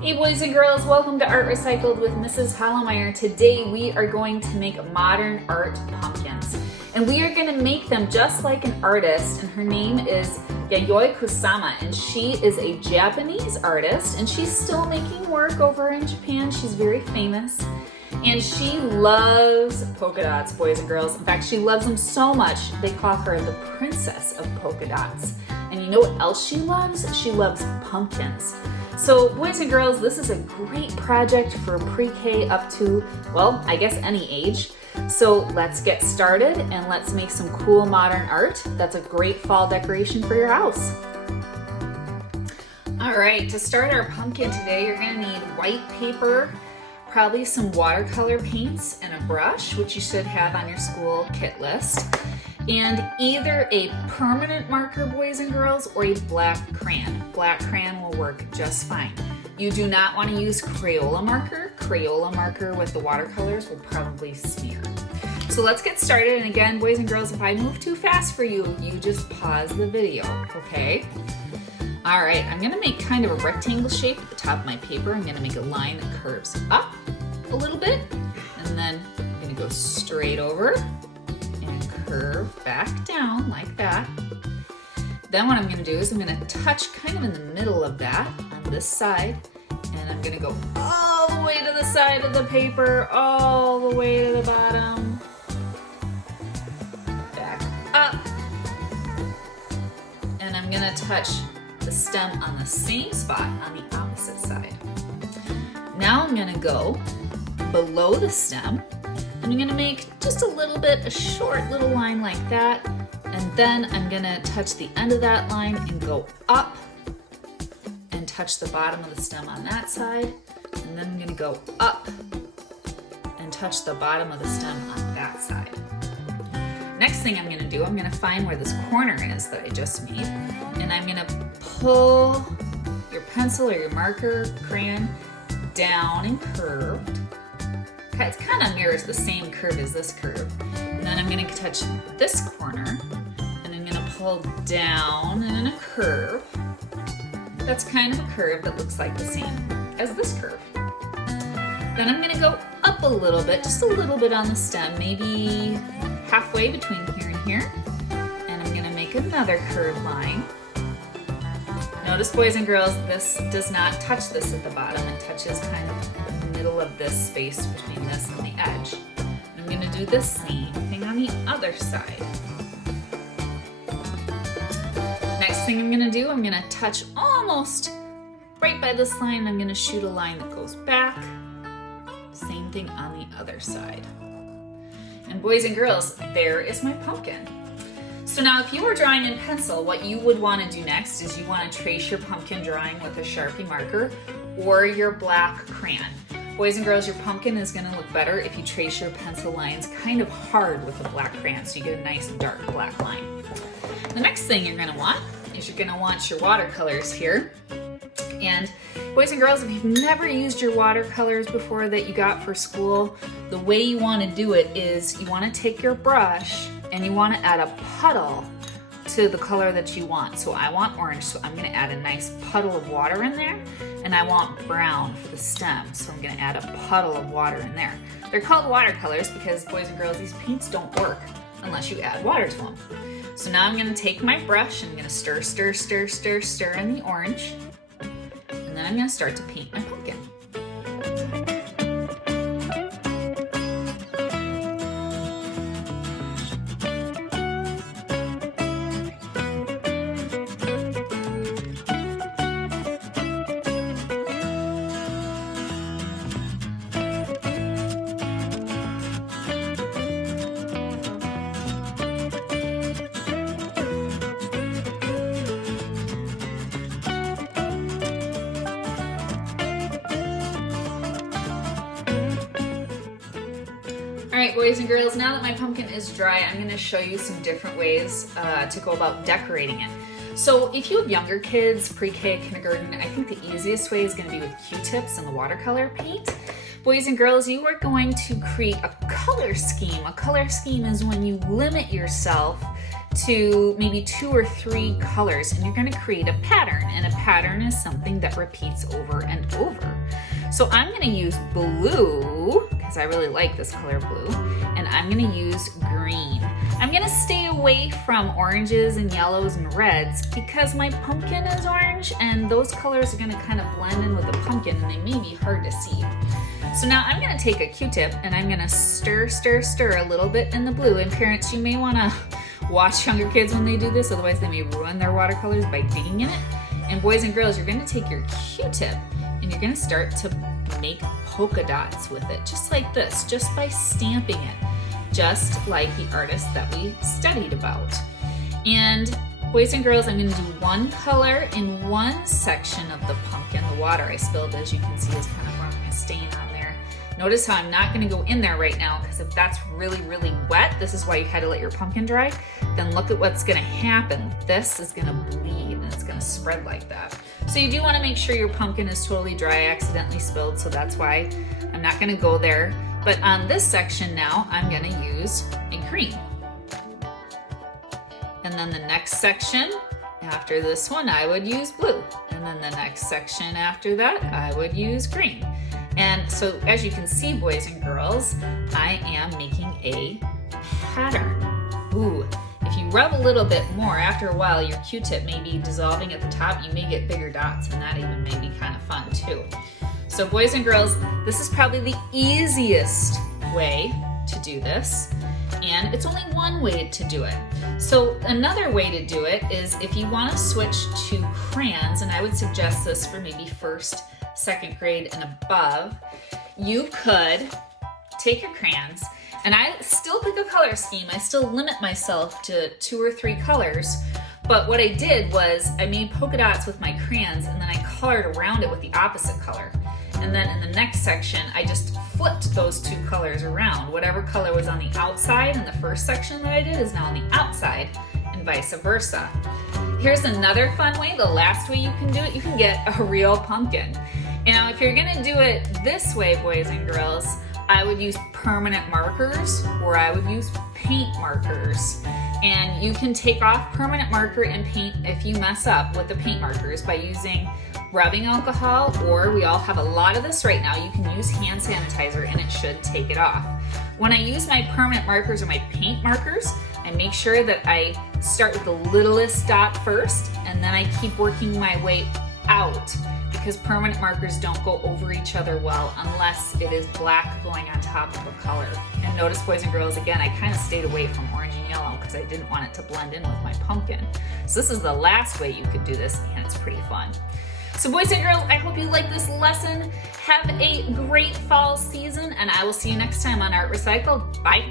Hey boys and girls, welcome to Art Recycled with Mrs. Hollemeyer. Today we are going to make modern art pumpkins. And we are going to make them just like an artist, and her name is Yayoi Kusama, and she is a Japanese artist, and she's still making work over in Japan. She's very famous. And she loves polka dots, boys and girls. In fact, she loves them so much, they call her the princess of polka dots. And you know what else she loves? She loves pumpkins. So boys and girls, this is a great project for pre-K up to, well, I guess any age. So let's get started and let's make some cool modern art. That's a great fall decoration for your house. All right, to start our pumpkin today, you're gonna need white paper, probably some watercolor paints and a brush, which you should have on your school kit list, and either a permanent marker, boys and girls, or a black crayon. Black crayon will work just fine. You do not want to use Crayola marker. Crayola marker with the watercolors will probably smear. So let's get started, and again, boys and girls, if I move too fast for you, you just pause the video, okay? All right, I'm gonna make kind of a rectangle shape at the top of my paper. I'm gonna make a line that curves up a little bit, and then I'm gonna go straight over and curve back down like that. Then what I'm gonna do is I'm gonna touch kind of in the middle of that on this side, and I'm gonna go all the way to the side of the paper, all the way to the bottom, back up, and I'm gonna touch the stem on the same spot on the opposite side. Now I'm gonna go below the stem, and I'm gonna make just a little bit, a short little line like that, and then I'm gonna touch the end of that line and go up and touch the bottom of the stem on that side, and then I'm gonna go up and touch the bottom of the stem on that side. Next thing I'm gonna do, I'm gonna find where this corner is that I just made, and I'm gonna pull your pencil or your marker, crayon, down and curved. It kind of mirrors the same curve as this curve. And then I'm gonna touch this corner, and I'm gonna pull down and in a curve. That's kind of a curve that looks like the same as this curve. Then I'm gonna go up a little bit, just a little bit on the stem, maybe halfway between here and here. And I'm gonna make another curved line. Notice, boys and girls, this does not touch this at the bottom. It touches kind of in the middle of this space between this and the edge. I'm going to do the same thing on the other side. Next thing I'm going to do, I'm going to touch almost right by this line. I'm going to shoot a line that goes back. Same thing on the other side. And boys and girls, there is my pumpkin. So now if you were drawing in pencil, what you would want to do next is you want to trace your pumpkin drawing with a Sharpie marker or your black crayon. Boys and girls, your pumpkin is going to look better if you trace your pencil lines kind of hard with a black crayon, so you get a nice dark black line. The next thing you're going to want is you're going to want your watercolors here. And boys and girls, if you've never used your watercolors before that you got for school, the way you want to do it is you want to take your brush and you want to add a puddle to the color that you want. So I want orange, so I'm going to add a nice puddle of water in there, and I want brown for the stem, so I'm going to add a puddle of water in there. They're called watercolors because, boys and girls, these paints don't work unless you add water to them. So now I'm going to take my brush and I'm going to stir, stir, stir, stir, stir in the orange, and then I'm going to start to paint my pumpkin. All right, boys and girls, now that my pumpkin is dry, I'm going to show you some different ways to go about decorating it. So if you have younger kids, pre-K, kindergarten, I think the easiest way is going to be with Q-tips and the watercolor paint. Boys and girls, you are going to create a color scheme. A color scheme is when you limit yourself to maybe 2 or 3 colors, and you're going to create a pattern, and a pattern is something that repeats over and over. So I'm going to use blue because I really like this color blue, and I'm going to use green. I'm going to stay away from oranges and yellows and reds because my pumpkin is orange, and those colors are going to kind of blend in with the pumpkin, and they may be hard to see. So now I'm going to take a Q-tip and I'm going to stir a little bit in the blue. And parents, you may want to watch younger kids when they do this, otherwise they may ruin their watercolors by digging in it. And boys and girls, you're going to take your Q-tip and you're going to start to make polka dots with it, just like this, just by stamping it, just like the artist that we studied about. And boys and girls, I'm going to do one color in one section of the pumpkin. The water I spilled, as you can see, is kind of forming a stain on there. Notice how I'm not going to go in there right now, because if that's really, really wet, this is why you had to let your pumpkin dry, then look at what's going to happen. This is going to bleed and it's going to spread like that. So you do want to make sure your pumpkin is totally dry. I accidentally spilled, so that's why I'm not going to go there. But on this section now, I'm going to use a green. And then the next section after this one, I would use blue. And then the next section after that, I would use green. And so as you can see, boys and girls, I am making a pattern. Ooh, if you rub a little bit more, after a while, your Q-tip may be dissolving at the top. You may get bigger dots, and that even may be kind of fun too. So boys and girls, this is probably the easiest way to do this. And it's only one way to do it. So another way to do it is if you want to switch to crayons, and I would suggest this for maybe 1st, 2nd grade and above, you could take your crayons, and I still pick a color scheme. I still limit myself to 2 or 3 colors. But what I did was I made polka dots with my crayons, and then I colored around it with the opposite color. And then in the next section, I just flipped those 2 colors around. Whatever color was on the outside in the first section that I did is now on the outside, and vice versa. Here's another fun way, the last way you can do it, you can get a real pumpkin. Now, if you're gonna do it this way, boys and girls, I would use permanent markers, or I would use paint markers. And you can take off permanent marker and paint if you mess up with the paint markers by using rubbing alcohol, or we all have a lot of this right now, you can use hand sanitizer and it should take it off. When I use my permanent markers or my paint markers, I make sure that I start with the littlest dot first, and then I keep working my way out, because permanent markers don't go over each other well unless it is black going on top of a color. And notice, boys and girls, again, I kind of stayed away from orange and yellow because I didn't want it to blend in with my pumpkin. So this is the last way you could do this, and it's pretty fun. So boys and girls, I hope you like this lesson. Have a great fall season, and I will see you next time on Art Recycled. Bye.